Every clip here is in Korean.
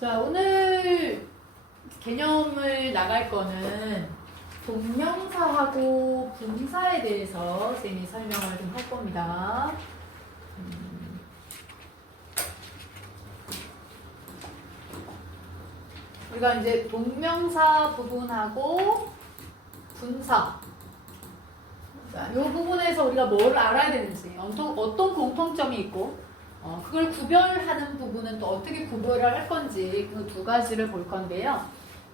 자, 오늘 개념을 나갈 거는 동명사하고 분사에 대해서 쌤이 설명을 좀 할 겁니다. 우리가 이제 동명사 부분하고 분사, 자, 이 부분에서 우리가 뭘 알아야 되는지, 어떤 공통점이 있고, 그걸 구별하는 부분은 또 어떻게 구별을 할 건지 그 두 가지를 볼 건데요.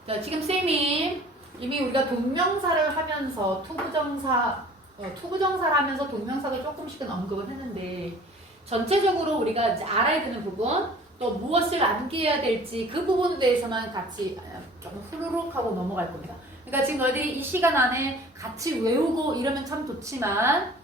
자, 지금 쌤이 이미 우리가 동명사를 하면서 투부정사를 하면서 동명사를 조금씩은 언급을 했는데, 전체적으로 우리가 이제 알아야 되는 부분, 또 무엇을 암기해야 될지 그 부분에 대해서만 같이 좀 후루룩 하고 넘어갈 겁니다. 그러니까 지금 너희들이 이 시간 안에 같이 외우고 이러면 참 좋지만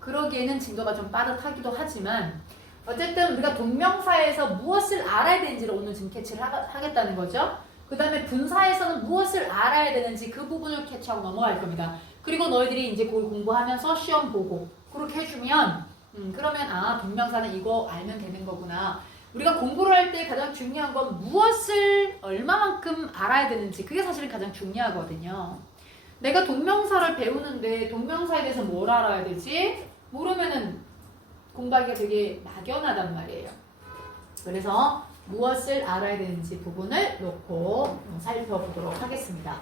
그러기에는 진도가 좀 빠듯하기도 하지만 어쨌든 우리가 동명사에서 무엇을 알아야 되는지를 오늘 지금 캐치를 하겠다는 거죠. 그 다음에 분사에서는 무엇을 알아야 되는지 그 부분을 캐치하고 넘어갈 겁니다. 그리고 너희들이 이제 그걸 공부하면서 시험 보고 그렇게 해주면 그러면 동명사는 이거 알면 되는 거구나. 우리가 공부를 할 때 가장 중요한 건 무엇을 얼마만큼 알아야 되는지 그게 사실은 가장 중요하거든요. 내가 동명사를 배우는데 동명사에 대해서 뭘 알아야 되지? 모르면은 공부하기가 되게 막연하단 말이에요. 그래서 무엇을 알아야 되는지 부분을 놓고 살펴보도록 하겠습니다.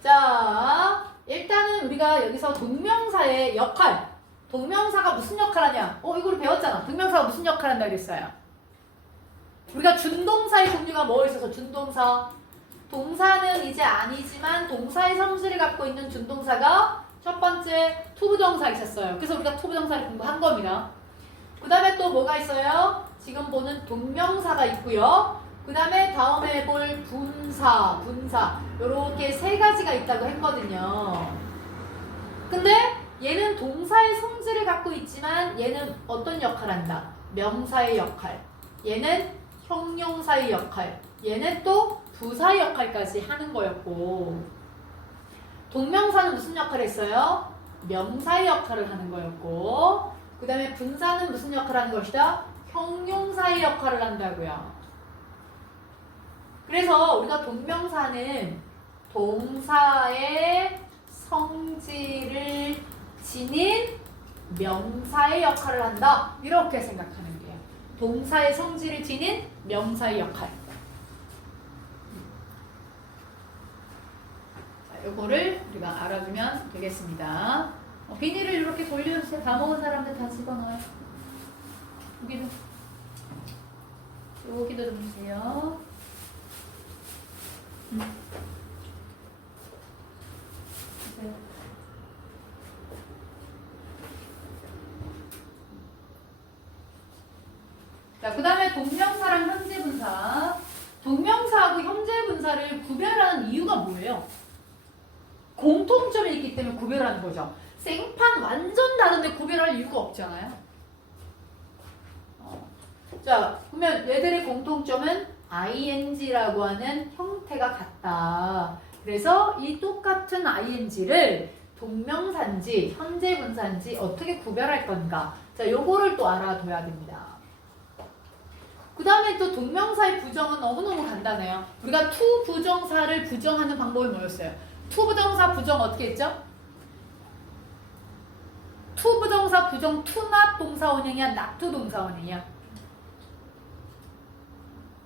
자, 일단은 우리가 여기서 동명사의 역할, 동명사가 무슨 역할 하냐? 이걸 배웠잖아. 동명사가 무슨 역할 한다 그랬어요. 우리가 준동사의 종류가 뭐 있어서 준동사? 동사는 이제 아니지만 동사의 성질을 갖고 있는 준동사가 첫 번째 투부정사 있었어요. 그래서 우리가 투부정사를 공부한 겁니다. 그 다음에 또 뭐가 있어요? 지금 보는 동명사가 있고요. 그 다음에 다음에 볼 분사 이렇게 세 가지가 있다고 했거든요. 근데 얘는 동사의 성질을 갖고 있지만 얘는 어떤 역할을 한다? 명사의 역할. 얘는 형용사의 역할. 얘는 또 부사의 역할까지 하는 거였고, 동명사는 무슨 역할을 했어요? 명사의 역할을 하는 거였고, 그 다음에 분사는 무슨 역할을 하는 것이다? 형용사의 역할을 한다고요. 그래서 우리가 동명사는 동사의 성질을 지닌 명사의 역할을 한다. 이렇게 생각하는 거예요. 동사의 성질을 지닌 명사의 역할. 자, 요거를 우리가 알아주면 되겠습니다. 비닐을 이렇게 돌려주세요. 다 먹은 사람들 다 집어넣어요. 여기도 좀 주세요. 주세요. 자, 그 다음에 동명사랑 현재분사. 동명사하고 현재분사를 구별하는 이유가 뭐예요? 공통점이 있기 때문에 구별하는 거죠. 생판 완전 다른데 구별할 이유가 없잖아요. 자, 그러면 얘들의 공통점은 ing라고 하는 형태가 같다. 그래서 이 똑같은 ing를 동명사인지 현재분사인지 어떻게 구별할 건가? 자, 요거를 또 알아둬야 됩니다. 그 다음에 또 동명사의 부정은 너무너무 간단해요. 우리가 투 부정사를 부정하는 방법이 뭐였어요? 투 부정사 부정 어떻게 했죠? 투 부정사 부정 투 not 동사 원형이야? not to 동사 원형이야?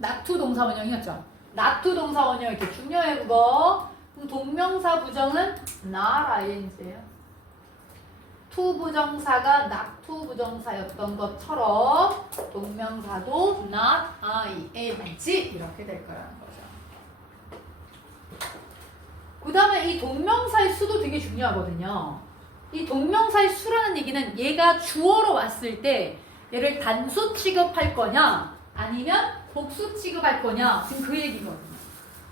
not to 동사 원형이었죠? not to 동사 원형 이렇게 중요해 그거. 그럼 동명사 부정은 not ing예요. 투 부정사가 not to 부정사였던 것처럼 동명사도 not ing 이렇게 될 거라는 거죠. 그 다음에 이 동명사의 수도 되게 중요하거든요. 이 동명사의 수라는 얘기는 얘가 주어로 왔을 때 얘를 단수 취급할 거냐 아니면 복수 취급할 거냐 지금 그 얘기거든요.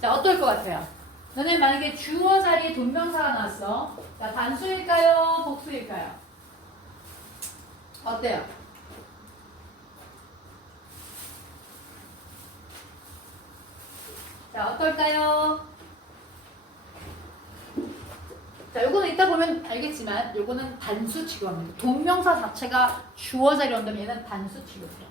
자, 어떨 것 같아요? 너네 만약에 주어 자리에 동명사가 나왔어. 자, 단수일까요? 복수일까요? 어때요? 자, 어떨까요? 자, 요거는 이따 보면 알겠지만 요거는 단수 취급합니다. 동명사 자체가 주어 자리에 온다면 얘는 단수 취급해요.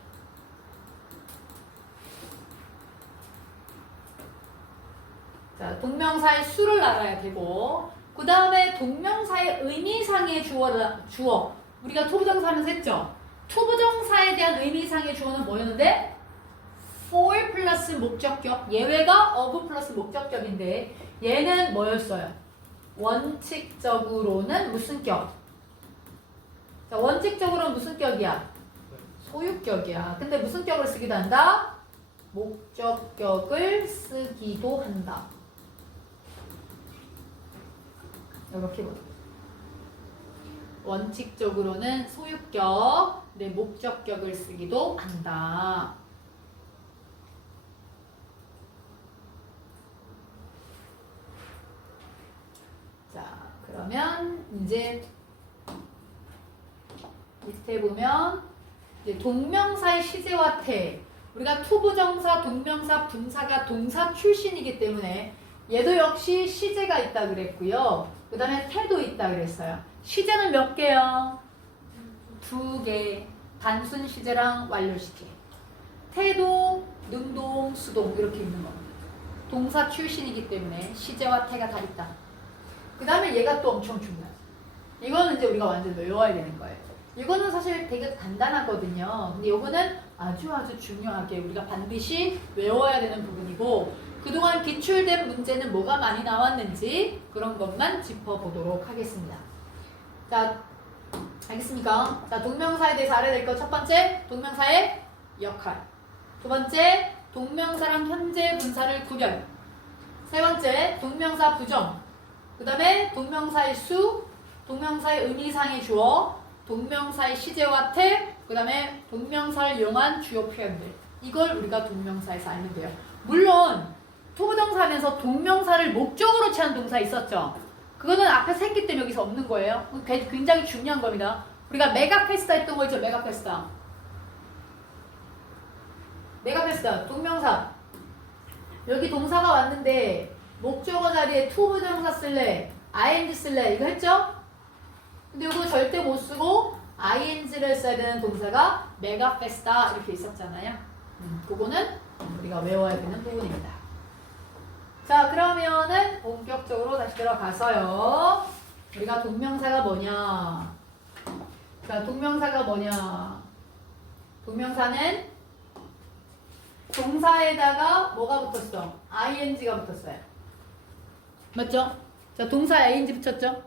자, 동명사의 수를 알아야 되고, 그 다음에 동명사의 의미상의 주어. 우리가 투부정사 하면서 했죠? 투부정사에 대한 의미상의 주어는 뭐였는데? for 플러스 목적격. 예외가 of 플러스 목적격인데, 얘는 뭐였어요? 원칙적으로는 무슨 격? 자, 원칙적으로는 무슨 격이야? 소유격이야. 근데 무슨 격을 쓰기도 한다? 목적격을 쓰기도 한다. 이렇게 보자. 원칙적으로는 소유격, 내 목적격을 쓰기도 한다. 자, 그러면 이제 밑에 보면 이제 동명사의 시제와 태. 우리가 투부정사, 동명사, 분사가 동사 출신이기 때문에 얘도 역시 시제가 있다 그랬고요. 그 다음에 태도 있다 그랬어요. 시제는 몇 개요? 2개. 단순 시제랑 완료 시제. 태도, 능동, 수동 이렇게 있는 겁니다. 동사 출신이기 때문에 시제와 태가 다 있다. 그 다음에 얘가 또 엄청 중요하죠. 이거는 이제 우리가 완전 외워야 되는 거예요. 이거는 사실 되게 간단하거든요. 근데 이거는 아주 중요하게 우리가 반드시 외워야 되는 부분이고, 그동안 기출된 문제는 뭐가 많이 나왔는지 그런 것만 짚어보도록 하겠습니다. 자, 알겠습니까? 자, 동명사에 대해서 알아야 될 것 첫 번째, 동명사의 역할. 두 번째, 동명사랑 현재 분사를 구별. 세 번째, 동명사 부정. 그 다음에 동명사의 수, 동명사의 의미상의 주어, 동명사의 시제와 태, 그 다음에 동명사를 이용한 주요 표현들. 이걸 우리가 동명사에서 알면 돼요. 물론 투부정사 하면서 동명사를 목적으로 취한 동사 있었죠. 그거는 앞에서 했기 때문에 여기서 없는 거예요. 굉장히 중요한 겁니다. 우리가 메가페스타 했던 거 있죠. 메가페스타. 메가페스타 동명사. 여기 동사가 왔는데 목적어 자리에 투부정사 쓸래, ing 쓸래 이거 했죠? 근데 이거 절대 못 쓰고 ing를 써야 되는 동사가 메가페스타 이렇게 있었잖아요. 그거는 우리가 외워야 되는 부분입니다. 자, 그러면은 본격적으로 다시 들어가서요. 우리가 동명사가 뭐냐? 자, 동명사가 뭐냐? 동명사는 동사에다가 뭐가 붙었어? ing가 붙었어요. 맞죠? 자, 동사에 ing 붙였죠?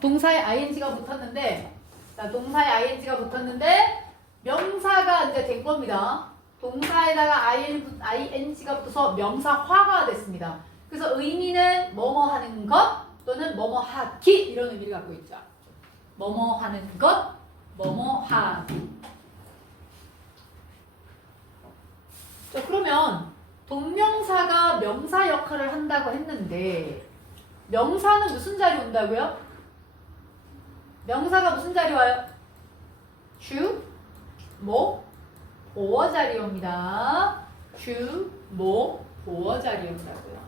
동사에 ing가 붙었는데, 자, 동사에 ing가 붙었는데 명사가 이제 된 겁니다. 동사에다가 ing가 붙어서 명사화가 됐습니다. 그래서 의미는 뭐뭐 하는 것 또는 뭐뭐 하기 이런 의미를 갖고 있죠. 뭐뭐 하는 것, 뭐뭐 하기. 자, 그러면 동명사가 명사 역할을 한다고 했는데 명사는 무슨 자리 온다고요? 명사가 무슨 자리 와요? 주, 목, 보어 자리 옵니다. 주, 목, 보어 자리 온다고요.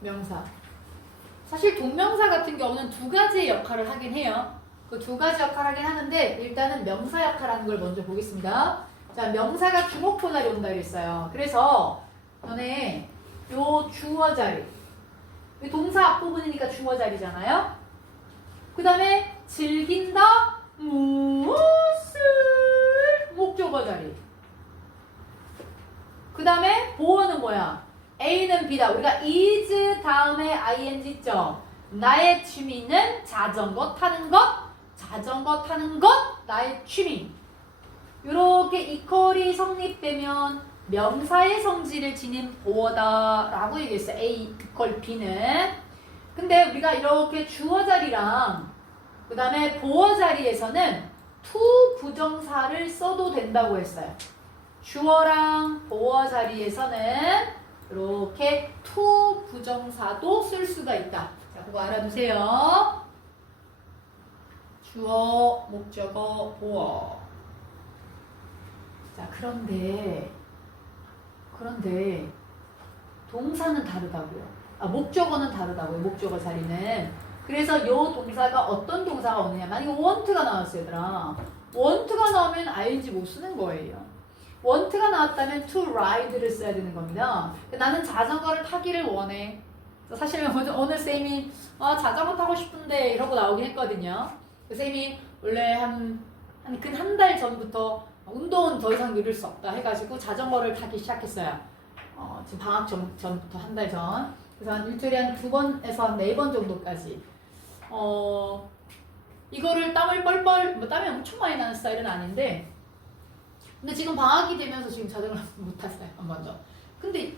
명사. 사실 동명사 같은 경우는 두 가지의 역할을 하긴 해요. 그 두 가지 역할을 하긴 하는데 일단은 명사 역할하는 걸 먼저 보겠습니다. 자, 명사가 주목보 자리 온다 그랬어요. 그래서 전에 요 주어 자리, 동사 앞부분이니까 주어 자리잖아요. 그 다음에 즐긴다 무엇을 목적어 자리. 그 다음에 보어는 뭐야? A는 B다. 우리가 is 다음에 ing 있죠. 나의 취미는 자전거 타는 것. 자전거 타는 것 나의 취미. 이렇게 이퀄이 성립되면 명사의 성질을 지닌 보어다 라고 얘기했어요. A 이퀄 B는. 근데 우리가 이렇게 주어 자리랑 그 다음에 보어 자리에서는 to 부정사를 써도 된다고 했어요. 주어랑 보어 자리에서는 이렇게 to 부정사도 쓸 수가 있다. 자, 그거 알아두세요. 주어, 목적어, 보어. 자, 그런데 동사는 다르다고요. 목적어는 다르다고요. 목적어 자리는. 그래서 요 동사가 어떤 동사가 오느냐. 만약에 want가 나왔어요, 얘들아. want가 나오면 ing 못 쓰는 거예요. want가 나왔다면 to ride를 써야 되는 겁니다. 나는 자전거를 타기를 원해. 사실 오늘 쌤이 자전거 타고 싶은데 이러고 나오긴 했거든요. 쌤이 원래 한 달 전부터 운동은 더 이상 미룰 수 없다 해가지고 자전거를 타기 시작했어요. 지금 방학 전부터 한 달 전. 그래서 한 일주일에 한 2번에서 한 4번 정도까지. 이거를 땀을 뻘뻘, 땀이 엄청 많이 나는 스타일은 아닌데, 근데 지금 방학이 되면서 지금 자전거를 못 탔어요. 한 번도. 근데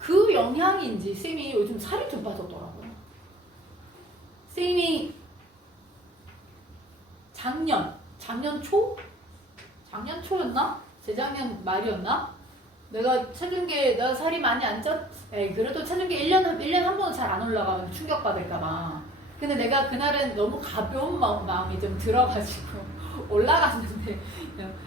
그 영향인지 쌤이 요즘 살이 좀 빠졌더라고요. 쌤이 작년 초였나? 재작년 말이었나? 내가 살이 많이 안 쪘, 그래도 체중 계 1년 한 번은 잘 안 올라가 충격받을까봐. 근데 내가 그날은 너무 가벼운 마음이 좀 들어가지고 올라갔는데,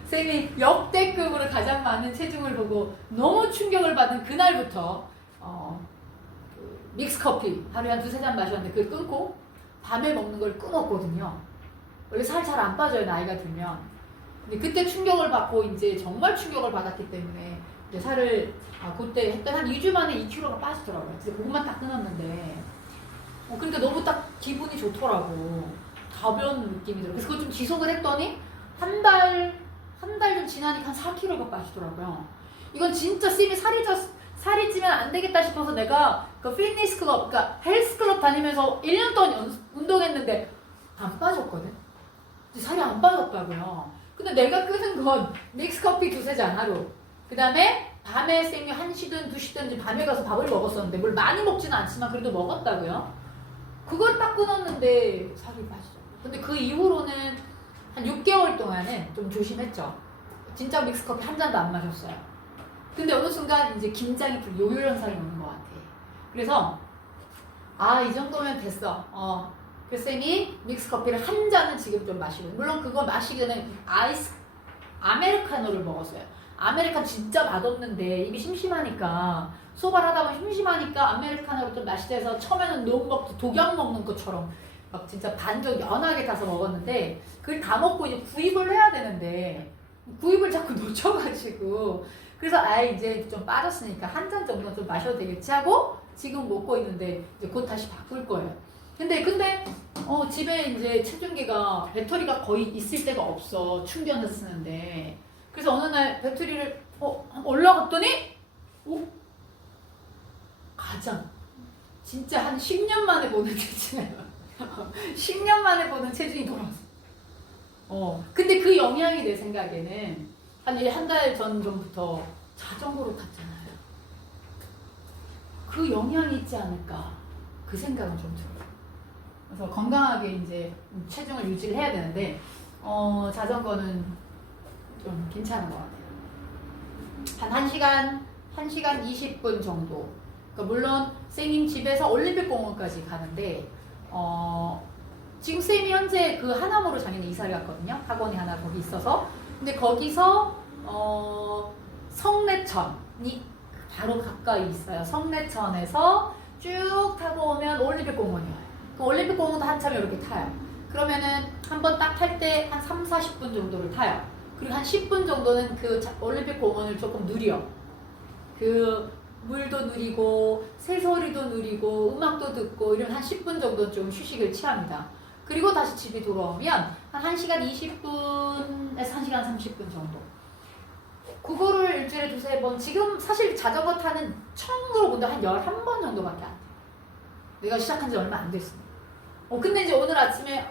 쌤이 역대급으로 가장 많은 체중을 보고 너무 충격을 받은 그날부터, 그 믹스커피 하루에 한 2-3잔 마셨는데 그걸 끊고 밤에 먹는 걸 끊었거든요. 원래 살 잘 안 빠져요, 나이가 들면. 근데 그때 충격을 받고 이제 정말 충격을 받았기 때문에 이제 살을 그때 했던 한 2주 만에 2kg가 빠지더라고요. 그래서 그것만 딱 끊었는데 그러니까 너무 딱 기분이 좋더라고. 가벼운 느낌이 들어. 그래서 그걸 좀 지속을 했더니 한 달 좀 지나니까 한 4kg가 빠지더라고요. 이건 진짜 쌤이 살이 찌면 안 되겠다 싶어서 내가 그 피트니스 클럽, 그러니까 헬스 클럽 다니면서 1년 동안 운동했는데 안 빠졌거든. 살이 안 빠졌다고요. 근데 내가 끄는 건 믹스커피 2-3잔 하루. 그 다음에 밤에 쌤이 1시든 2시든 밤에 가서 밥을 먹었었는데 뭘 많이 먹지는 않지만 그래도 먹었다고요. 그걸 딱 끊었는데 살이 빠지더라고요. 근데 그 이후로는 한 6개월 동안은 좀 조심했죠. 진짜 믹스커피 한 잔도 안 마셨어요. 근데 어느 순간 이제 긴장이 요요 현상이 오는 것 같아. 그래서 이 정도면 됐어. 그래서 쌤이 믹스커피를 한 잔은 지금 좀 마시고, 물론 그거 마시기 전에 아메리카노를 먹었어요. 아메리카노 진짜 맛없는데 입이 심심하니까 수업을 하다 보면 심심하니까 아메리카노를 좀 마시자 해서 처음에는 너무 독약 먹는 것처럼 막 진짜 반쪽 연하게 타서 먹었는데 그걸 다 먹고 이제 구입을 해야 되는데 구입을 자꾸 놓쳐가지고 그래서 이제 좀 빠졌으니까 한 잔 정도 좀 마셔도 되겠지 하고 지금 먹고 있는데 이제 곧 다시 바꿀 거예요. 근데 집에 이제 체중계가 배터리가 거의 있을 때가 없어. 충전해서 쓰는데. 그래서 어느 날 배터리를 올라갔더니 가장 진짜 한 10년 만에 보는 체중이에요. 10년 만에 보는 체중이 돌아왔어. 근데 그 영향이 내 생각에는 한 달 전부터 자전거로 탔잖아요. 그 영향이 있지 않을까 그 생각은 좀 들어요. 그래서 건강하게 이제 체중을 유지를 해야 되는데 자전거는 좀 괜찮은 것 같아요. 한 1시간 20분 정도. 그러니까 물론 쌤님 집에서 올림픽공원까지 가는데 지금 쌤이 현재 그 하남으로 작년에 이사를 갔거든요. 학원이 하나 거기 있어서. 근데 거기서 성내천이 바로 가까이 있어요. 성내천에서 쭉 타고 오면 올림픽공원이에요. 그 올림픽공원도 한참 이렇게 타요. 그러면은 한번 딱 탈 때 한 3-40분 정도를 타요. 그리고 한 10분 정도는 그 올림픽공원을 조금 누려. 그 물도 누리고 새소리도 누리고 음악도 듣고 이런 한 10분 정도 좀 휴식을 취합니다. 그리고 다시 집에 돌아오면 한 1시간 20분에서 1시간 30분 정도. 그거를 일주일에 2-3번. 지금 사실 자전거 타는 처음으로 본데 한 11번 정도밖에 안 돼요. 내가 시작한 지 얼마 안 됐습니다. 근데 이제 오늘 아침에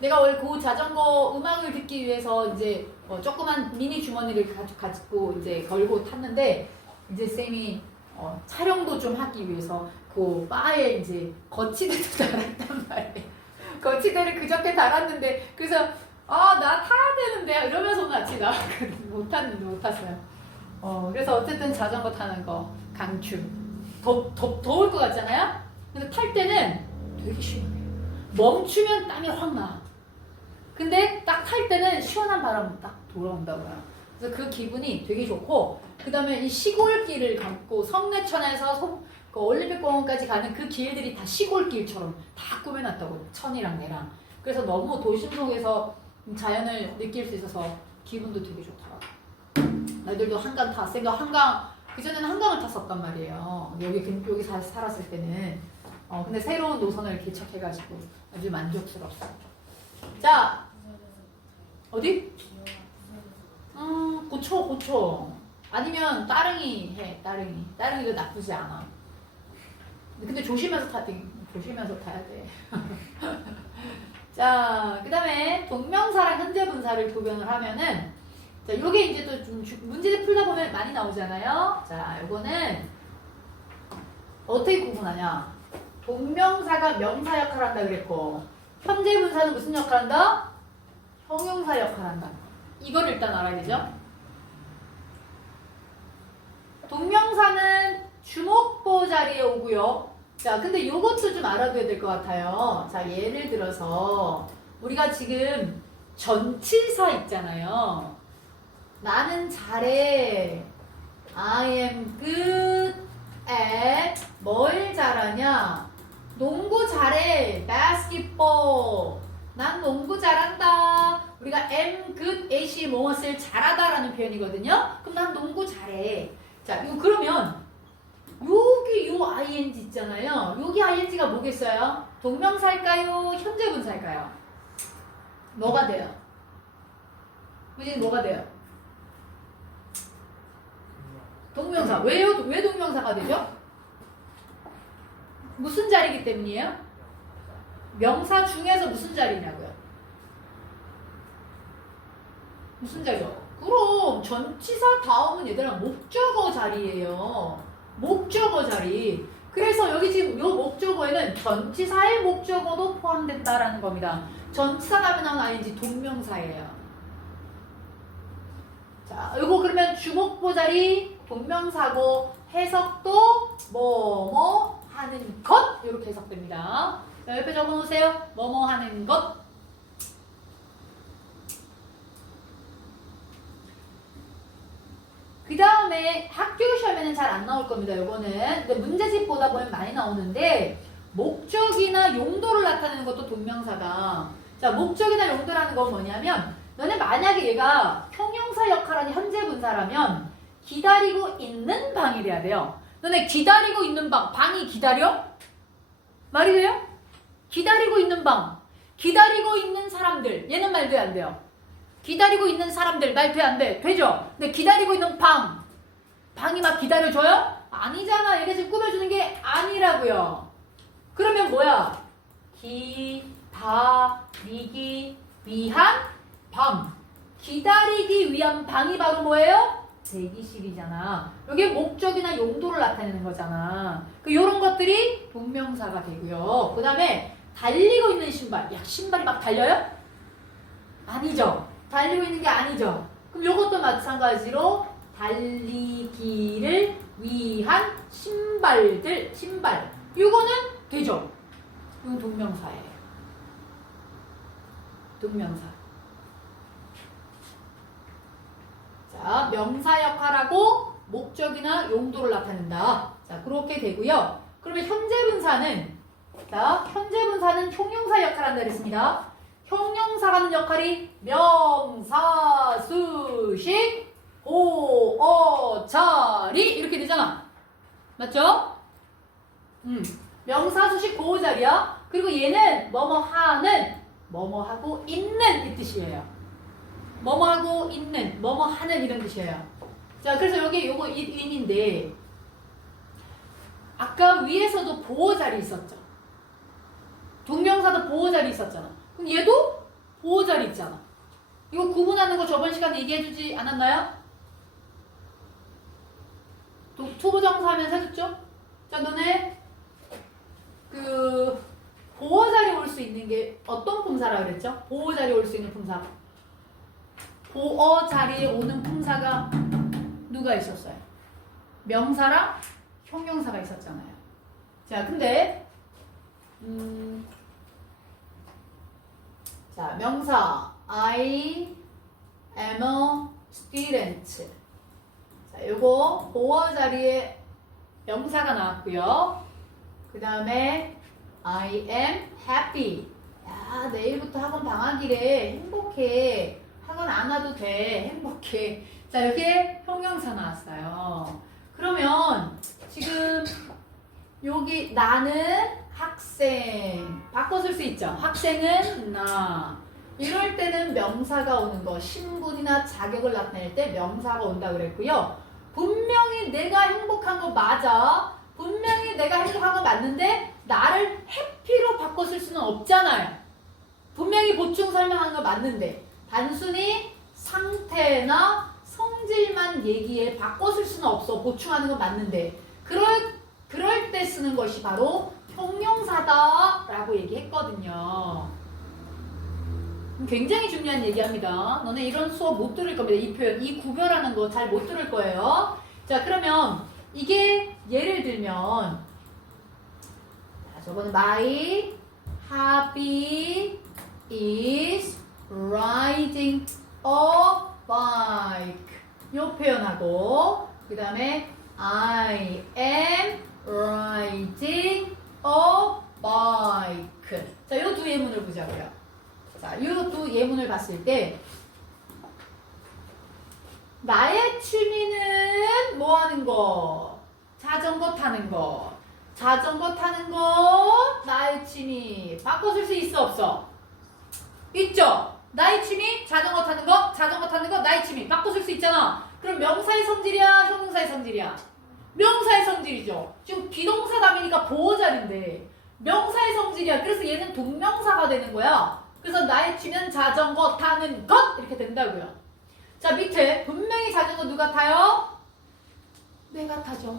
내가 원래 그 자전거 음악을 듣기 위해서 이제 조그만 미니 주머니를 가지고 이제 걸고 탔는데 이제 쌤이 촬영도 좀 하기 위해서 그 바에 이제 거치대도 달았단 말이에요. 거치대를 그저께 달았는데 그래서 나 타야 되는데 이러면서 오늘 아침에 나왔거든요. 못 탔어요. 그래서 어쨌든 자전거 타는 거 강추. 더울 것 같잖아요? 근데 탈 때는 되게 시원해요. 멈추면 땀이 확 나. 근데 딱 탈 때는 시원한 바람이 딱 돌아온다고요. 그래서 그 기분이 되게 좋고, 그 다음에 이 시골길을 걷고 성내천에서 그 올림픽공원까지 가는 그 길들이 다 시골길처럼 다 꾸며놨다고, 천이랑 내랑. 그래서 너무 도심 속에서 자연을 느낄 수 있어서 기분도 되게 좋더라고요. 너희들도 한강 탔어. 너 한강 그전에는 한강을 탔었단 말이에요. 여기 살았을 때는. 근데 새로운 노선을 개척해가지고 아주 만족스럽어. 자, 어디? 고쳐. 아니면 따릉이 해. 따릉이도 나쁘지 않아. 근데 조심해서 타야 돼. 자, 그 다음에 동명사랑 현재분사를 구별을 하면은, 자, 요게 이제 또 좀 문제를 풀다 보면 많이 나오잖아요. 자, 요거는 어떻게 구분하냐? 동명사가 명사 역할을 한다 그랬고, 현재분사는 무슨 역할을 한다? 형용사 역할을 한다. 이걸 일단 알아야 되죠? 동명사는 주목보 자리에 오고요. 자, 근데 요것도 좀 알아둬야 될 것 같아요. 자, 예를 들어서 우리가 지금 전치사 있잖아요. 나는 잘해. I am good at 뭘 잘하냐? 농구 잘해. basketball. 난 농구 잘한다. 우리가 am good at이 무엇을 잘하다라는 표현이거든요. 그럼 난 농구 잘해. 자, 이거 그러면 여기 요 ing 있잖아요. 여기 ing가 뭐겠어요? 동명사일까요? 현재분사일까요? 뭐가 돼요? 우진 뭐가 돼요? 동명사. 왜 동명사가 되죠? 무슨 자리이기 때문이에요? 명사 중에서 무슨 자리냐고요? 무슨 자리죠? 그럼 전치사 다음은 얘들아 목적어 자리예요. 목적어 자리. 그래서 여기 지금 이 목적어에는 전치사의 목적어도 포함된다라는 겁니다. 전치사 다음에 나오는 ing 동명사예요. 자, 이거 그러면 주목보 자리 동명사고 해석도 뭐뭐 하는 것 이렇게 해석됩니다. 자, 옆에 적어놓으세요. 뭐뭐 하는 것. 그 다음에 학교 시험에는 잘 안 나올 겁니다. 요거는. 근데 문제집 보다 보면 많이 나오는데 목적이나 용도를 나타내는 것도 동명사다. 자, 목적이나 용도라는 건 뭐냐면 너네 만약에 얘가 형용사 역할하는 현재분사라면 기다리고 있는 방이 돼야 돼요. 너네 기다리고 있는 방이 기다려? 말이 돼요? 기다리고 있는 방, 기다리고 있는 사람들, 얘는 말 돼 안 돼요? 기다리고 있는 사람들 말 돼 안 돼? 되죠? 근데 기다리고 있는 방이 막 기다려줘요? 아니잖아. 얘가 지금 꾸며주는 게 아니라고요. 그러면 뭐야? 기다리기 위한 방. 기다리기 위한 방이 바로 뭐예요? 대기실이잖아. 이게 목적이나 용도를 나타내는 거잖아. 요런 것들이 동명사가 되고요. 그 다음에 달리고 있는 신발. 야, 신발이 막 달려요? 아니죠. 달리고 있는 게 아니죠. 그럼 요것도 마찬가지로 달리기를 위한 신발. 요거는 되죠. 이건 동명사예요. 동명사. 자, 명사 역할하고 목적이나 용도를 나타낸다. 자, 그렇게 되고요. 그러면 현재분사는 형용사 역할을 한다 그랬습니다. 형용사가 하는 역할이 명사, 수식, 보어, 자리 이렇게 되잖아. 맞죠? 명사, 수식, 보어, 자리야. 그리고 얘는 뭐뭐 하는, 뭐뭐 하고 있는 이 뜻이에요. 뭐뭐 하고 있는, 뭐뭐 하는 이런 뜻이에요. 자, 그래서 여기 요거 인인데 아까 위에서도 보어 자리 있었죠. 동명사도 보어 자리 있었잖아. 그럼 얘도 보어 자리 있잖아. 이거 구분하는 거 저번 시간에 얘기해주지 않았나요? 투부정사 하면서 해줬죠? 자, 너네 보어 자리 올 수 있는 게 어떤 품사라 그랬죠? 보어 자리 올 수 있는 품사. 보어 자리에 오는 품사가 누가 있었어요? 명사랑 형용사가 있었잖아요. 자, 근데 자, 명사 I am a student. 자, 요거 보어 자리에 명사가 나왔고요. 그 다음에 I am happy. 야, 내일부터 학원 방학이래. 행복해. 학원 안 와도 돼. 행복해. 자, 자, 여기에 형용사 나왔어요. 그러면 지금 여기 나는 학생 바꿔 쓸 수 있죠. 학생은 나. 이럴 때는 명사가 오는 거, 신분이나 자격을 나타낼 때 명사가 온다 그랬고요. 분명히 내가 행복한 거 맞아. 분명히 내가 행복한 거 맞는데 나를 해피로 바꿔 쓸 수는 없잖아요. 분명히 보충 설명한 거 맞는데 단순히 상태나 성질만 얘기해 바꿔 쓸 수는 없어. 보충하는 건 맞는데 그럴 때 쓰는 것이 바로 형용사다 라고 얘기했거든요. 굉장히 중요한 얘기합니다. 너네 이런 수업 못 들을 겁니다. 이 표현, 이 구별하는 거 잘 못 들을 거예요. 자, 그러면 이게 예를 들면 저거는 My hobby is riding a bike. 요 표현하고 그 다음에 I am riding a bike. 자, 요 두 예문을 보자고요. 자, 이 두 예문을 봤을 때 나의 취미는 뭐 하는 거? 자전거 타는 거. 자전거 타는 거 나의 취미. 바꿔 쓸 수 있어 없어? 있죠? 나의 취미 자전거 타는 거. 자전거 타는 거 나의 취미. 바꿔 쓸 수 있잖아. 그럼 명사의 성질이야? 형용사의 성질이야? 명사의 성질이죠. 지금 비동사답이니까 보호자리인데 명사의 성질이야. 그래서 얘는 동명사가 되는 거야. 그래서 나의 취미는 자전거 타는 것 이렇게 된다고요. 자, 밑에 분명히 자전거 누가 타요? 내가 타죠.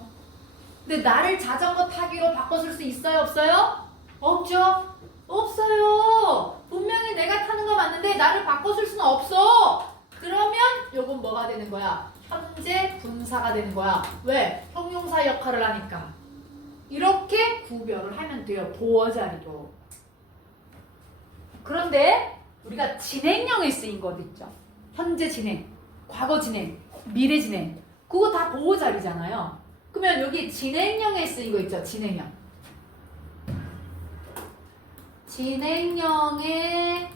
근데 나를 자전거 타기로 바꿔 쓸 수 있어요 없어요? 없죠? 없어요. 분명히 내가 타는 거 맞는데 나를 바꿔 쓸 수는 없어. 그러면 요건 뭐가 되는 거야? 현재 분사가 되는 거야. 왜? 형용사 역할을 하니까. 이렇게 구별을 하면 돼요. 보어자리로. 그런데 우리가 진행형에 쓰인 것 있죠. 현재 진행, 과거 진행, 미래 진행. 그거 다 보호자리잖아요. 그러면 여기 진행형에 쓰인 거 있죠. 진행형. 진행형은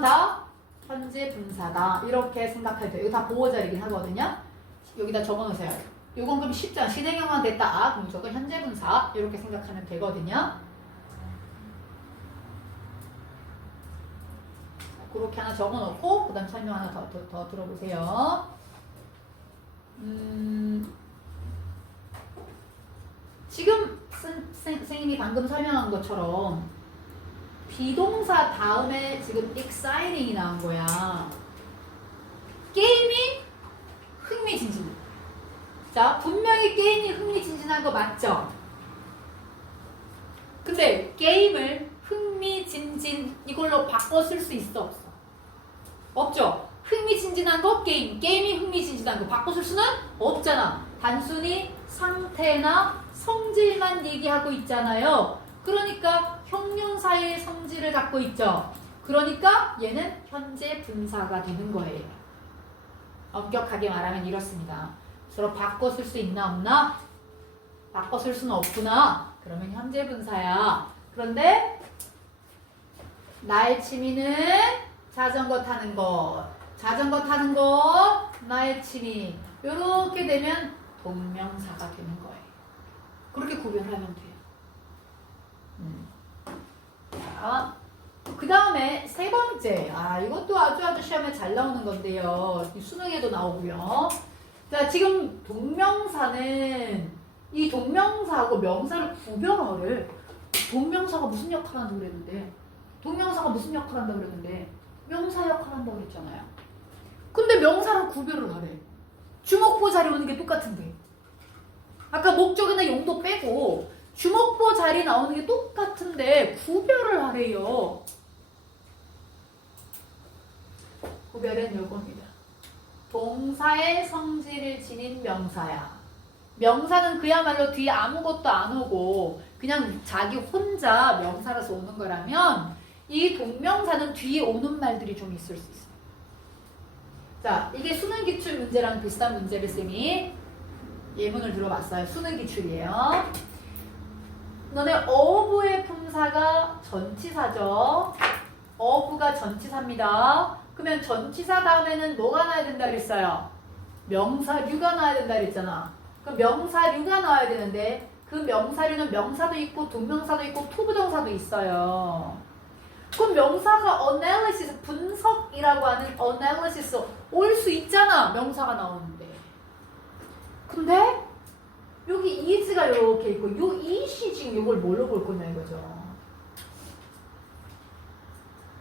다 현재 분사다. 이렇게 생각해도 돼요. 이거 다 보호자리긴 하거든요. 여기다 적어놓으세요. 요건 그럼 쉽잖아. 진행형만 됐다. 그럼 저건 현재 분사. 이렇게 생각하면 되거든요. 그렇게 하나 적어놓고 그 다음 설명 하나 더 들어보세요. 지금 선생님이 방금 설명한 것처럼 비동사 다음에 지금 exciting이 나온 거야. 게임이 흥미진진. 자, 분명히 게임이 흥미진진한 거 맞죠? 근데 게임을 흥미진진 이걸로 바꿔 쓸 수 있어 없어? 없죠? 흥미진진한 거 게임이 흥미진진한 거 바꿔 쓸 수는 없잖아. 단순히 상태나 성질만 얘기하고 있잖아요. 그러니까 형용사의 성질을 갖고 있죠. 그러니까 얘는 현재 분사가 되는 거예요. 엄격하게 말하면 이렇습니다. 서로 바꿔 쓸 수 있나 없나? 바꿔 쓸 수는 없구나. 그러면 현재 분사야. 그런데 나의 취미는 자전거 타는 것. 자전거 타는 것, 나의 취미. 이렇게 되면 동명사가 되는 거예요. 그렇게 구별하면 돼요. 자, 그 다음에 세 번째. 이것도 아주 시험에 잘 나오는 건데요. 수능에도 나오고요. 자, 지금 동명사는 이 동명사하고 명사를 구별하래. 동명사가 무슨 역할을 한다고 그랬는데 동명사가 무슨 역할을 한다고 그랬는데 명사 역할을 한다고 그랬잖아요. 근데 명사랑 구별을 하래. 주목보 자리 오는 게 똑같은데. 아까 목적이나 용도 빼고 주목보 자리 나오는 게 똑같은데 구별을 하래요. 구별은 요겁니다. 동사의 성질을 지닌 명사야. 명사는 그야말로 뒤에 아무것도 안 오고 그냥 자기 혼자 명사라서 오는 거라면 이 동명사는 뒤에 오는 말들이 좀 있을 수 있어요. 자, 이게 수능 기출 문제랑 비슷한 문제를 쌤이 예문을 들어봤어요. 수능 기출이에요. 너네 어부의 품사가 전치사죠. 어부가 전치사입니다. 그러면 전치사 다음에는 뭐가 나와야 된다 그랬어요? 명사류가 나와야 된다 그랬잖아. 그럼 명사류가 나와야 되는데 그 명사류는 명사도 있고 동명사도 있고 투부정사도 있어요. 그럼 명사가 analysis, 분석이라고 하는 analysis 올 수 있잖아. 명사가 나오는데. 근데 여기 is가 이렇게 있고 요 it이 지금 이걸 뭘로 볼 거냐 이거죠.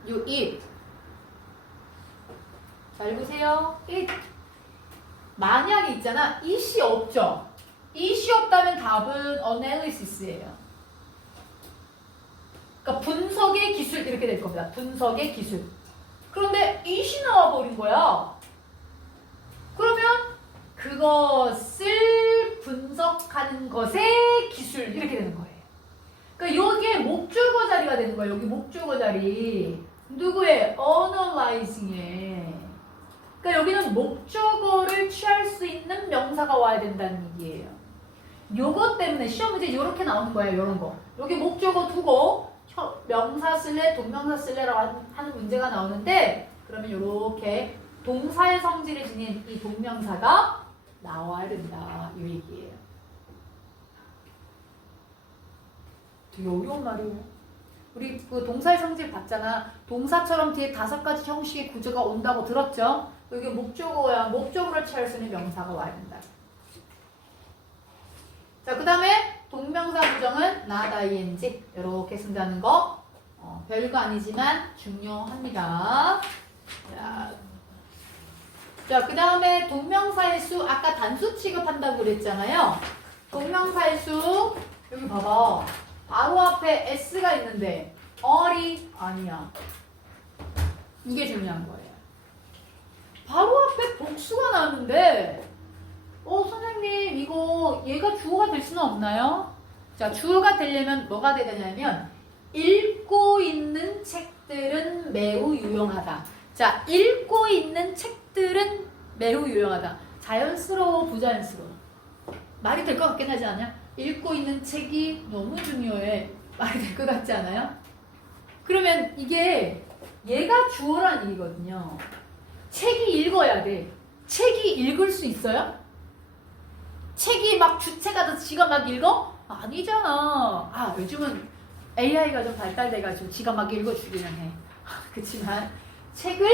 요 it. 잘 보세요. it. 만약에 있잖아. it이 없죠. it이 없다면 답은 analysis예요. 그러니까 분석의 기술 이렇게 될 겁니다. 분석의 기술. 그런데 it이 나와버린 거야. 그러면 그것을 분석하는 것의 기술 이렇게 되는 거예요. 그러니까 여기에 목적어 자리가 되는 거예요. 여기 목적어 자리. 누구의? analyzing의. 그러니까 여기는 목적어를 취할 수 있는 명사가 와야 된다는 얘기예요. 요것 때문에 시험 문제 이렇게 나오는 거예요. 이런 거. 여기 목적어 두고 명사 쓸래, 동명사 쓸래라고 하는 문제가 나오는데 그러면 이렇게 동사의 성질을 지닌 이 동명사가 나와야 된다. 이 얘기예요. 되게 어려운 말이에요. 우리 그 동사의 성질 봤잖아. 동사처럼 뒤에 5가지 형식의 구조가 온다고 들었죠? 여기 목적어야. 목적어를 취할 수 있는 명사가 와야 된다. 자, 그 다음에 동명사 부정은 not ing 이렇게 쓴다는 거 별거 아니지만 중요합니다. 자, 그 다음에 동명사의 수 아까 단수 취급한다고 그랬잖아요. 동명사의 수 여기 봐봐. 바로 앞에 s가 있는데 어리 아니야. 이게 중요한 거예요. 바로 앞에 복수가 나왔는데 선생님 이거 얘가 주어가 될 수는 없나요? 자, 주어가 되려면 뭐가 돼야 되냐면 읽고 있는 책들은 매우 유용하다. 자, 읽고 있는 책들은 매우 유용하다. 자연스러워, 부자연스러워? 말이 될 것 같긴 하지 않냐? 읽고 있는 책이 너무 중요해. 말이 될 것 같지 않아요? 그러면 이게 얘가 주어란 얘기거든요. 책이 읽어야 돼. 책이 읽을 수 있어요? 책이 막 주체가 돼서 지가 막 읽어? 아니잖아. 요즘은 AI가 좀 발달돼가지고 지가 막 읽어주기는 해. 그렇지만 책을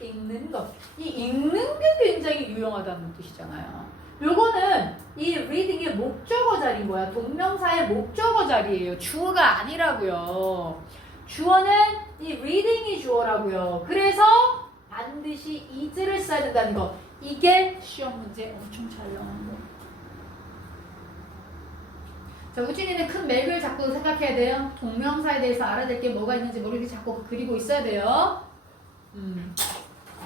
읽는 것. 이 읽는 게 굉장히 유용하다는 뜻이잖아요. 요거는 이 reading의 목적어 자리 뭐야? 동명사의 목적어 자리예요. 주어가 아니라고요. 주어는 이 reading이 주어라고요. 그래서 반드시 is를 써야 된다는 거. 이게 시험 문제 엄청 잘 나오는 거. 자, 우진이는 큰 맥을 자꾸 생각해야 돼요. 동명사에 대해서 알아야 될 게 뭐가 있는지 모르게 자꾸 그리고 있어야 돼요.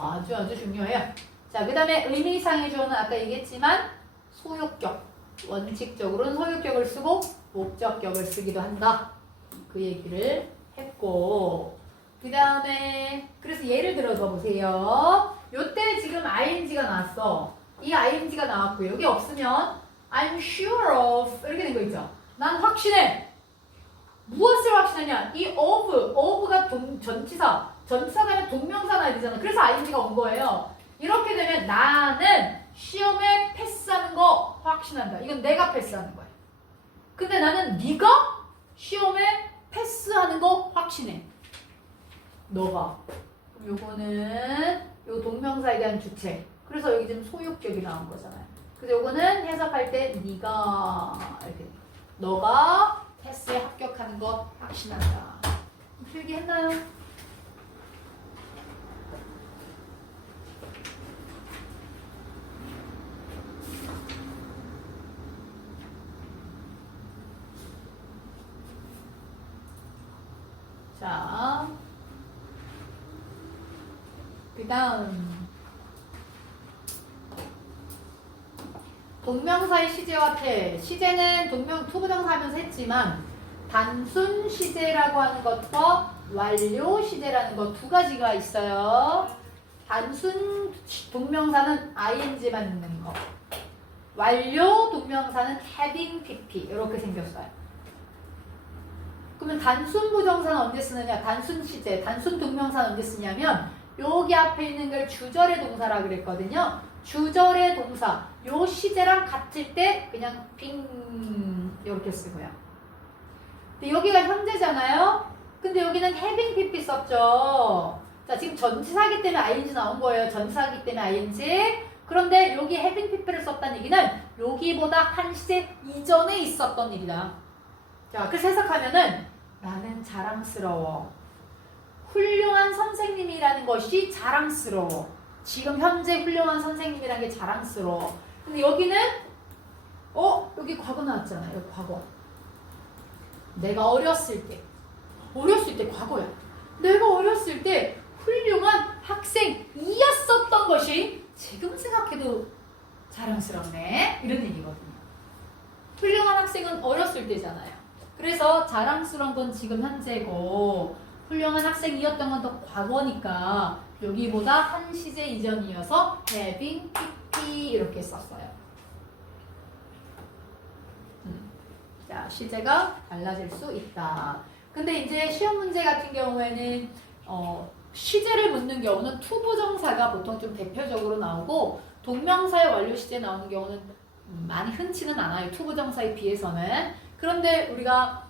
아주 중요해요. 자, 그 다음에 의미상의 주어는 아까 얘기했지만 소유격. 원칙적으로는 소유격을 쓰고 목적격을 쓰기도 한다. 그 얘기를 했고 그 다음에 그래서 예를 들어서 보세요. 요때 지금 ing가 나왔어. 이 ing가 나왔고 여기 없으면 I'm sure of 이렇게 된 거 있죠. 난 확신해. 무엇을 확신하냐? 이 of가 전치사가 아니라 동명사 나야 되잖아. 그래서 ing가 온 거예요. 이렇게 되면 나는 시험에 패스하는 거 확신한다. 이건 내가 패스하는 거야. 근데 나는 네가 시험에 패스하는 거 확신해. 너가. 요거는 요 동명사에 대한 주체. 그래서 여기 지금 소유격이 나온 거잖아요. 그래서 요거는 해석할 때 네가 이렇게 너가 테스트에 합격하는 것 확신한다. 필기했나요? 자, 그 다음 동명사의 시제와 태. 시제는 투부정사 하면서 했지만 단순 시제라고 하는 것과 완료 시제라는 것 두 가지가 있어요. 단순 동명사는 ing만 있는 거. 완료 동명사는 having pp 이렇게 생겼어요. 그러면 단순 부정사는 언제 쓰느냐? 단순 시제, 단순 동명사는 언제 쓰냐면 여기 앞에 있는 걸 주절의 동사라 그랬거든요. 주절의 동사 요 시제랑 같을 때 그냥 빙 이렇게 쓰고요. 근데 여기가 현재잖아요. 근데 여기는 having pp 썼죠. 자, 지금 전치사기 때문에 ing 나온 거예요. 전치사기 때문에 ing. 그런데 여기 having pp를 썼다는 얘기는 여기보다 한 시제 이전에 있었던 일이다. 자, 그래서 해석하면은 나는 자랑스러워. 훌륭한 선생님이라는 것이 자랑스러워. 지금 현재 훌륭한 선생님이라는 게 자랑스러워. 근데 여기는 여기 과거 나왔잖아요. 여기 과거. 내가 어렸을 때 과거야. 내가 어렸을 때 훌륭한 학생이었었던 것이 지금 생각해도 자랑스럽네. 이런 얘기거든요. 훌륭한 학생은 어렸을 때잖아요. 그래서 자랑스러운 건 지금 현재고 훌륭한 학생이었던 건 더 과거니까 여기보다 한 시제 이전이어서 having pp 이렇게 썼어요. 자, 시제가 달라질 수 있다. 근데 이제 시험 문제 같은 경우에는 시제를 묻는 경우는 투부정사가 보통 좀 대표적으로 나오고 동명사의 완료 시제 나오는 경우는 많이 흔치는 않아요. 투부정사에 비해서는. 그런데 우리가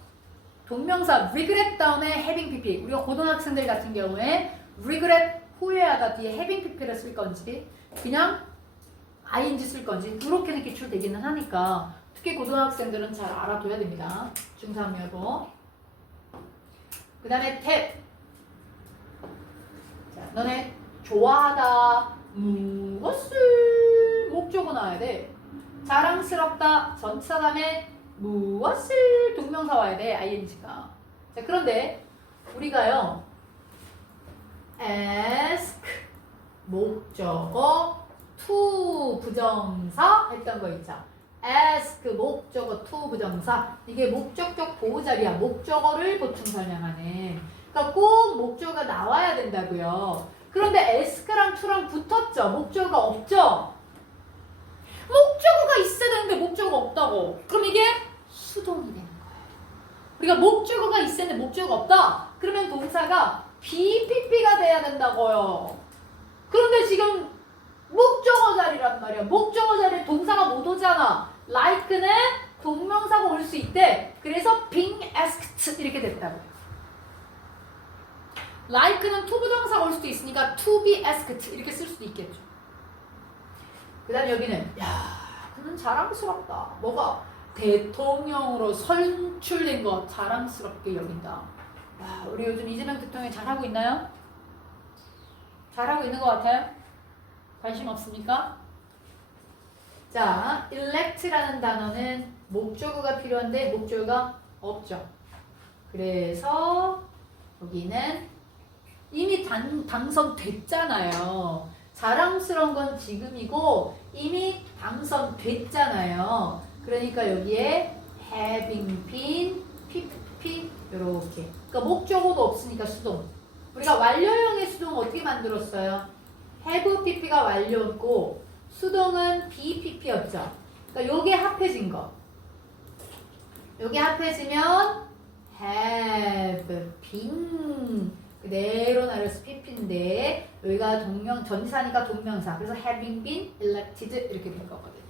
동명사 regret 다음에 having pp, 우리가 고등학생들 같은 경우에 regret 후회하다 뒤에 having pp를 쓸 건지 그냥 ing 쓸 건지 그렇게는 기출되기는 하니까 특히 고등학생들은 잘 알아둬야 됩니다. 중3이어도. 그 다음에 탭. 자, 너네 좋아하다 무엇을 목적어 나와야 돼. 자랑스럽다 전치사 다음에 무엇을 동명사 와야 돼. ing가. 자, 그런데 우리가요 ask 목적어 to 부정사 했던 거 있죠. ask 목적어 to 부정사. 이게 목적격 보호자리야. 목적어를 보충 설명하는. 그러니까 꼭 목적어가 나와야 된다고요. 그런데 ask랑 to랑 붙었죠. 목적어가 없죠. 목적어가 있어야 되는데 목적어가 없다고. 그럼 이게 수동이 되는 거예요. 우리가 목적어가 있어야 되는데 목적어가 없다. 그러면 동사가 BPP가 돼야 된다고요. 그런데 지금 목적어 자리란 말이야. 목적어 자리에 동사가 못 오잖아. like는 동명사가 올 수 있대. 그래서 being asked 이렇게 됐다고요. like는 투부정사가 올 수도 있으니까 to be asked 이렇게 쓸 수도 있겠죠. 그 다음에 여기는 그는 자랑스럽다. 뭐가? 대통령으로 선출된 거 자랑스럽게 여긴다. 우리 요즘 이재명 대통령이 잘하고 있나요? 잘하고 있는 것 같아요? 관심 없습니까? 자, elect라는 단어는 목적어가 필요한데 목적어가 없죠. 그래서 여기는 이미 당선됐잖아요. 자랑스러운 건 지금이고 이미 당선됐잖아요. 그러니까 여기에 having been, pp 이렇게. 그러니까 목적어도 없으니까 수동. 우리가 완료형의 수동 어떻게 만들었어요? have pp가 완료였고 수동은 be pp였죠. 그러니까 요게 합해진 거. 요게 합해지면 have been 그대로 나열해서 pp인데 여기가 전치사니까 동명사. 그래서 having been elected 이렇게 된 거거든요.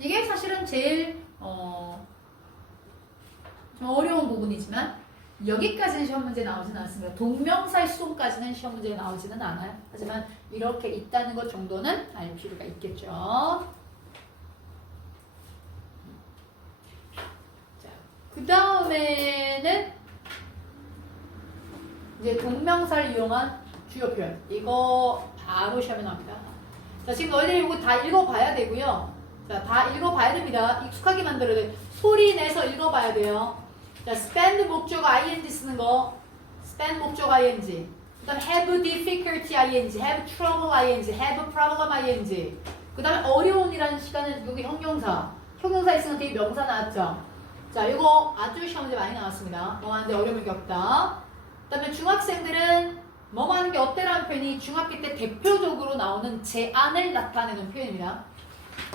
이게 사실은 제일 좀 어려운 부분이지만 여기까지는 시험 문제에 나오지는 않습니다. 동명사의 수동까지는 시험 문제에 나오지는 않아요. 하지만 이렇게 있다는 것 정도는 알 필요가 있겠죠. 자, 그 다음에는 이제 동명사를 이용한 주요 표현. 이거 바로 시험에 나옵니다. 자, 지금 너희들이 이거 다 읽어봐야 되고요. 자, 다 읽어봐야 됩니다. 익숙하게 만들어야 돼. 소리 내서 읽어봐야 돼요. 자, spend 목적어 ing 쓰는 거. spend 목적어 ing. 그 다음에 have difficulty ing, have trouble ing, have problem ing. 그 다음에 어려운이라는 시간은 여기 형용사. 형용사 있으면 되게 명사 나왔죠. 자, 이거 아주 시험 문제 많이 나왔습니다. 뭐 하는데 어려움을 겪다. 그 다음에 중학생들은 뭐 하는 게 어때라는 표현이 중학교 때 대표적으로 나오는 제안을 나타내는 표현입니다.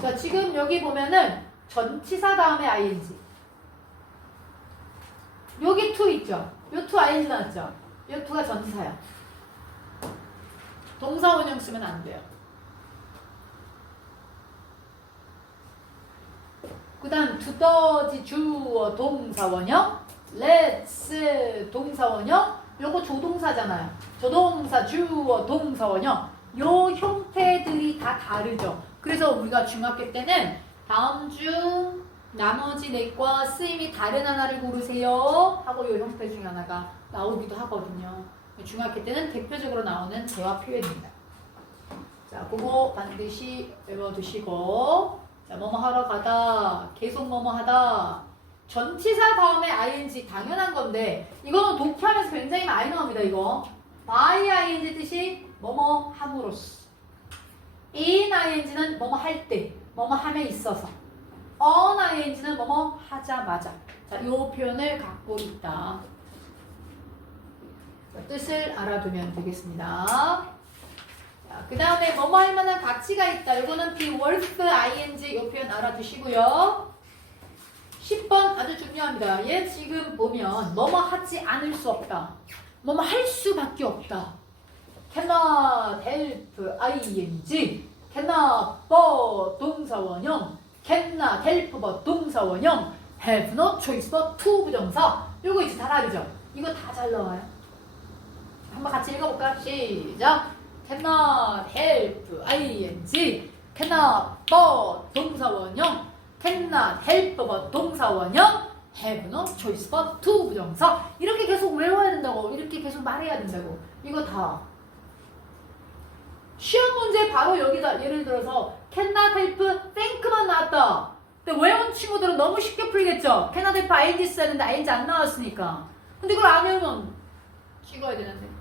자, 지금 여기 보면은 전치사 다음에 ing. 여기 to 있죠? 요 to ing 나왔죠? 요 to가 전치사야. 동사 원형 쓰면 안 돼요. 그 다음 두더지 주어 동사 원형, let's 동사 원형, 요거 조동사잖아요. 조동사 주어 동사 원형, 요 형태들이 다 다르죠. 그래서 우리가 중학교 때는 다음 중 나머지 넷과 쓰임이 다른 하나를 고르세요 하고 요 형태 중에 하나가 나오기도 하거든요. 중학교 때는 대표적으로 나오는 대화 표현입니다. 자, 그거 반드시 외워두시고, 자, 뭐뭐 하러 가다, 계속 뭐뭐 하다, 전치사 다음에 ing 당연한 건데 이거는 독해하면서 굉장히 많이 나옵니다. 이거 by ing 뜻이 뭐뭐 함으로써, in ing는 뭐뭐 할 때, 뭐뭐 함에 있어서, on ing는 뭐뭐 하자마자. 자, 요 표현을 갖고 있다. 뜻을 알아두면 되겠습니다. 그 다음에 뭐뭐 할 만한 가치가 있다. 이거는 be worth ing 이 표현 알아두시고요. 10번 아주 중요합니다. 얘 지금 보면 뭐뭐 하지 않을 수 없다. 뭐뭐 할 수밖에 없다. cannot help ing, cannot but 동사 원형, cannot help but 동사 원형, have no choice but to 부정사. 이거 이제 다 다르죠? 이거 다 잘 나와요. 한번 같이 읽어볼까? 시작! cannot help ing, cannot but 동사 원형, cannot help but 동사 원형, have no choice but to 부정사. 이렇게 계속 외워야 된다고, 이렇게 계속 말해야 된다고. 이거 다 시험 문제 바로 여기다. 예를 들어서 cannot help think만 나왔다. 근데 외운 친구들은 너무 쉽게 풀겠죠. cannot help ing 써야 되는데 ing 안 나왔으니까. 근데 이걸 안 외우면 찍어야 되는데.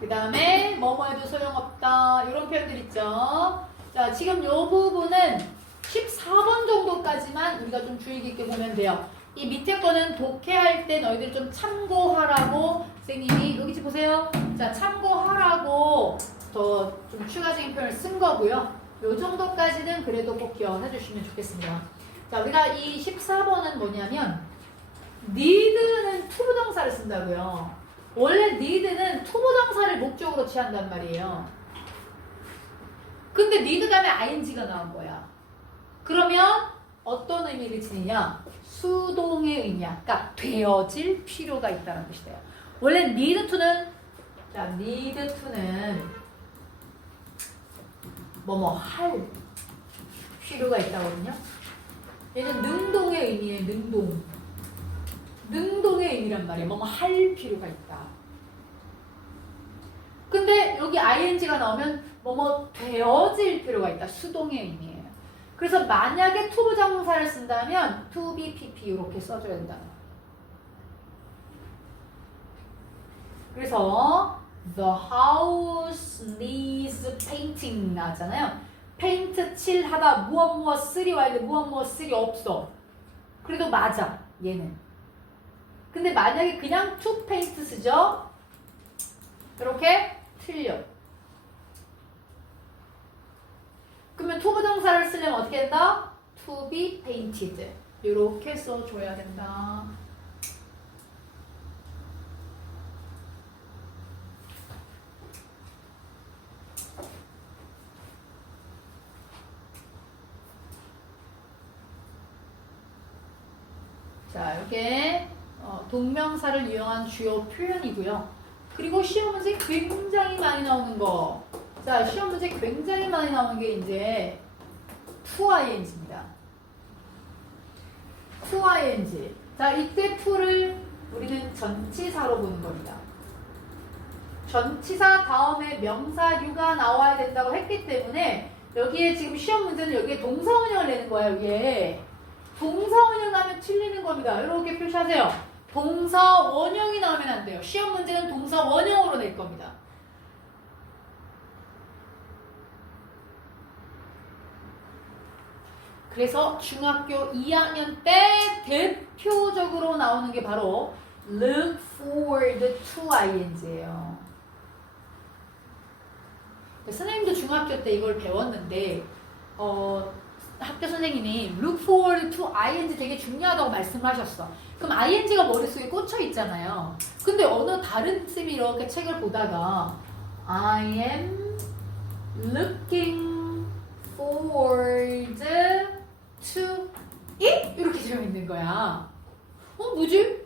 그 다음에 뭐뭐 해도 소용없다. 이런 표현들 있죠. 자, 지금 요 부분은 14번 정도까지만 우리가 좀 주의 깊게 보면 돼요. 이 밑에 거는 독해할 때 너희들 좀 참고하라고 선생님이 여기 좀 보세요. 자, 참고하라고 더 좀 추가적인 표현을 쓴 거고요. 요 정도까지는 그래도 꼭 기억해 주시면 좋겠습니다. 자, 우리가 이 14번은 뭐냐면 need는 투부정사를 쓴다고요. 원래 need는 투부정사를 목적으로 취한단 말이에요. 근데 need 다음에 ing가 나온 거야. 그러면 어떤 의미를 지니냐? 수동의 의미야. 그러니까 되어질 필요가 있다는 뜻이 돼요. 원래 need to는, 자, need to는 뭐뭐 할 필요가 있다거든요. 얘는 능동의 의미예요. 능동의 의미란 말이에요. 뭐뭐 할 필요가 있다. 근데 여기 ing가 나오면 뭐뭐 되어질 필요가 있다. 수동의 의미예요. 그래서 만약에 투부정사를 쓴다면 to be, pp 이렇게 써줘야 된다. 그래서 the house needs painting 나왔잖아요. 페인트 칠하다 무엇 쓸이 와야 돼. 무엇 쓸이 없어. 그래도 맞아. 얘는. 근데 만약에 그냥 to paint 쓰죠? 이렇게 틀려. 그러면 투부정사를 쓰려면 어떻게 된다? to be painted. 이렇게 써줘야 된다. 자, 이렇게 동명사를 이용한 주요 표현이고요. 그리고 시험 문제 굉장히 많이 나오는 거. 자, 시험 문제 굉장히 많이 나오는 게 이제 to ing입니다. to ing. 자, 이때 to를 우리는 전치사로 보는 겁니다. 전치사 다음에 명사류가 나와야 된다고 했기 때문에 여기에 지금 시험 문제는 여기에 동사원형을 내는 거예요. 여기에 동사원형 나오면 틀리는 겁니다. 이렇게 표시하세요. 동사원형이 나오면 안 돼요. 시험 문제는 동사원형으로 낼 겁니다. 그래서 중학교 2학년 때 대표적으로 나오는 게 바로 look forward to ing예요. 선생님도 중학교 때 이걸 배웠는데 학교 선생님이 look forward to ing 되게 중요하다고 말씀을 하셨어. 그럼 ing가 머릿속에 꽂혀 있잖아요. 근데 어느 다른 쌤이 이렇게 책을 보다가 I am looking forward to it? 이렇게 되어 있는 거야. 뭐지?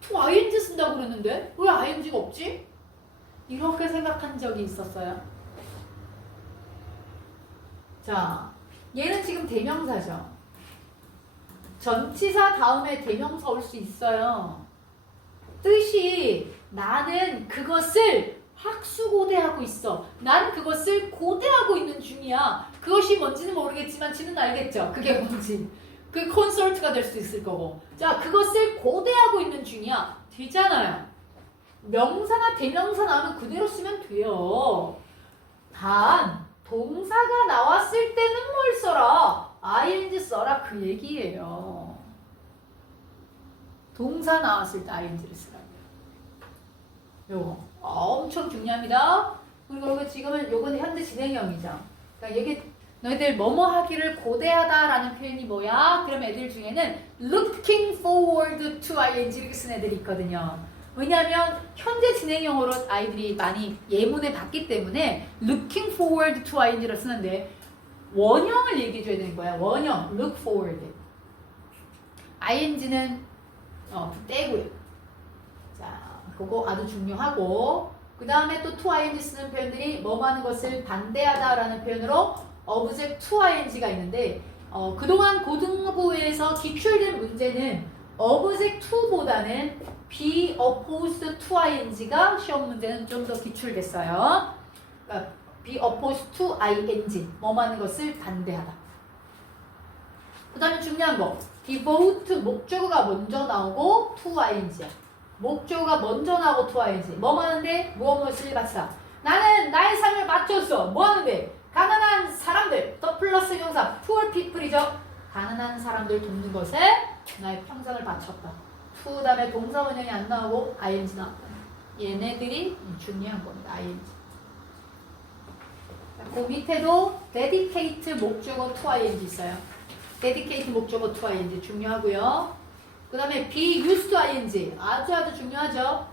to ing 쓴다고 그랬는데 왜 ing가 없지? 이렇게 생각한 적이 있었어요. 자, 얘는 지금 대명사죠. 전치사 다음에 대명사 올 수 있어요. 뜻이 나는 그것을 학수고대하고 있어. 난 그것을 고대하고 있는 중이야. 그것이 뭔지는 모르겠지만 지는 알겠죠? 그게 뭔지. 그 콘솔트가 될 수 있을 거고. 자, 그것을 고대하고 있는 중이야. 되잖아요. 명사나 대명사 나오면 그대로 쓰면 돼요. 단 동사가 나왔을 때는 뭘 써라? ing 써라 그 얘기예요. 동사 나왔을 때 ing를 쓰라고요. 요거 엄청 중요합니다. 그리고 이거 지금은 요거는 현재 진행형이죠. 그러니까 이게 너희들 뭐뭐 하기를 고대하다라는 표현이 뭐야? 그럼 애들 중에는 looking forward to ing 이렇게 쓴 애들이 있거든요. 왜냐하면 현재 진행형으로 아이들이 많이 예문에 봤기 때문에 looking forward to ing를 쓰는데 원형을 얘기해 줘야 되는 거야. 원형 look forward. ing는 떼고요. 자, 그거 아주 중요하고 그 다음에 또 to ing 쓰는 표현들이 뭐 하는 것을 반대하다라는 표현으로 object to ing가 있는데 그동안 고등부에서 기출된 문제는 object to보다는 be opposed to ing가 시험 문제는 좀 더 기출됐어요. 그러니까 be opposed to ing 뭐 하는 것을 반대하다. 그 다음에 중요한 거 devote 목적어가 먼저 나오고 to ing야. 목적어가 먼저 나오고 to ing 뭐 하는데 무엇을 바치다. 나는 나의 삶을 바쳤어. 뭐 하는데 가난한 사람들 더 플러스 명사 poor people이죠. 가난한 사람들 돕는 것에 나의 평생을 바쳤다. to 다음에 동사 원형이 안 나오고 ing 나왔다. 얘네들이 중요한 겁니다. ing. 그 밑에도 dedicate 목적어 to ing 있어요. dedicate 목적어 to ing 중요하고요. 그 다음에 be used to ing 아주 중요하죠.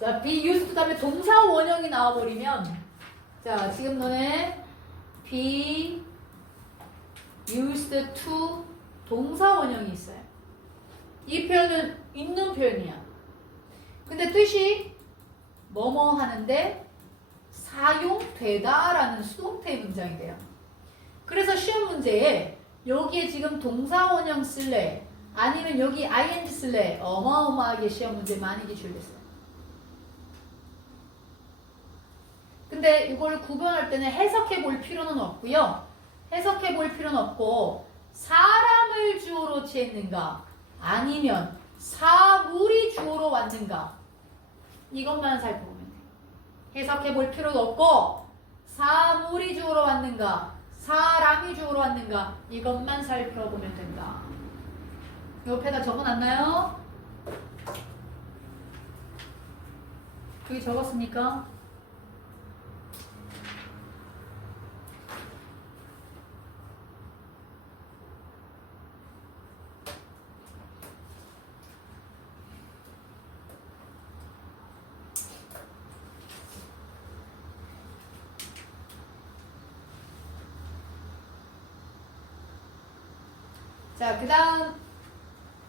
자, be used 다음에 동사 원형이 나와버리면 자, 지금 너네 be used to 동사 원형이 있어요. 이 표현은 있는 표현이야. 근데 뜻이 뭐뭐 하는데 사용되다라는 수동태 문장이 돼요. 그래서 시험 문제에 여기에 지금 동사 원형 쓸래 아니면 여기 ing 쓸래 어마어마하게 시험 문제 많이 기출됐어요. 근데 이걸 구별할 때는 해석해 볼 필요는 없고요. 해석해 볼 필요는 없고 사람을 주어로 취했는가 아니면 사물이 주어로 왔는가 이것만 살펴보면 돼요. 해석해 볼 필요도 없고 사물이 주어로 왔는가 사람이 주어로 왔는가 이것만 살펴보면 된다. 옆에다 적어놨나요? 여기 적었습니까? 자, 그 다음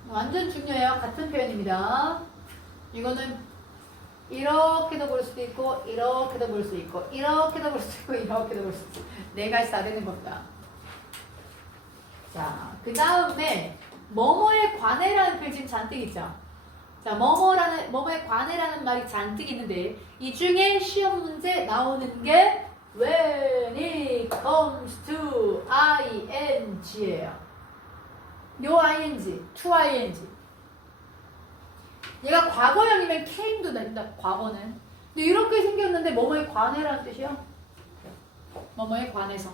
완전 중요해요. 같은 표현입니다. 이거는 이렇게도 볼 수도 있고 이렇게도 볼 수 있고 이렇게도 볼 수 있고 이렇게도 볼 수 있고 네 가지 다 되는 겁니다. 자, 그 다음에 뭐뭐에 관해라는 표현 지금 잔뜩 있죠. 자, 뭐뭐에 관해라는 말이 잔뜩 있는데 이 중에 시험 문제 나오는 게 when it comes to ing예요. 요 ing, to ing. 얘가 과거형이면 came도 된다, 과거는. 근데 이렇게 생겼는데 뭐뭐에 관해라는 뜻이야? 뭐뭐에 관해서.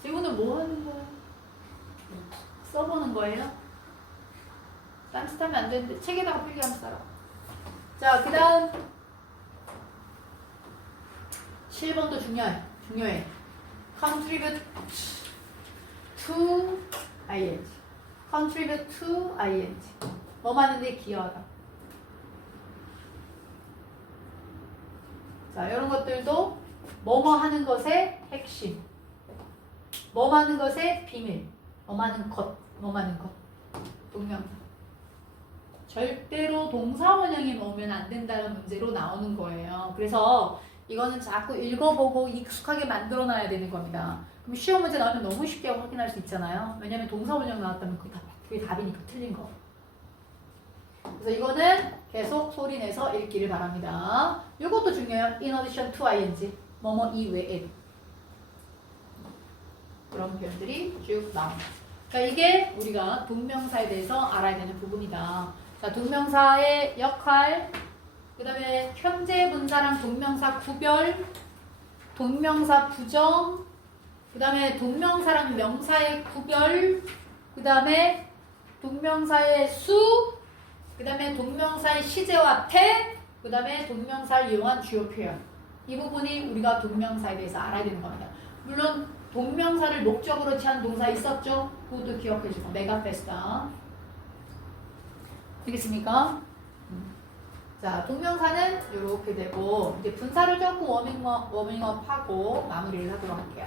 지구는 뭐 하는 거야? 써보는 거예요? 딴짓하면 안 되는데 책에다가 필기하면 써라. 자, 그 다음 7번도 중요해. contribute to ing. contribute to ing. 뭐 하는데 기여하다. 자, 이런 것들도 뭐뭐 하는 것의 핵심. 뭐 하는 것의 비밀. 뭐 하는 것. 뭐 하는 것. 동명사. 절대로 동사 원형이 오면 안 된다는 문제로 나오는 거예요. 그래서 이거는 자꾸 읽어보고 익숙하게 만들어놔야 되는 겁니다. 그럼 시험 문제 나오면 너무 쉽게 확인할 수 있잖아요. 왜냐면 동사 원형 나왔다면 그게 답이니까 틀린 거. 그래서 이거는 계속 소리 내서 읽기를 바랍니다. 이것도 중요해요. In addition to ing. 뭐뭐 이외에. 그런 표현들이 쭉 나옵니다. 그러니까 이게 우리가 동명사에 대해서 알아야 되는 부분이다. 자, 동명사의 역할, 그 다음에 현재 분사랑 동명사 구별, 동명사 부정, 그 다음에 동명사랑 명사의 구별, 그 다음에 동명사의 수, 그 다음에 동명사의 시제와 태, 그 다음에 동명사를 이용한 주요 표현. 이 부분이 우리가 동명사에 대해서 알아야 되는 겁니다. 물론 동명사를 목적으로 취한 동사 있었죠? 그것도 기억해주고 메가 페스타. 되겠습니까? 자, 동명사는 이렇게 되고 이제 분사를 조금 워밍업 하고 마무리를 하도록 할게요.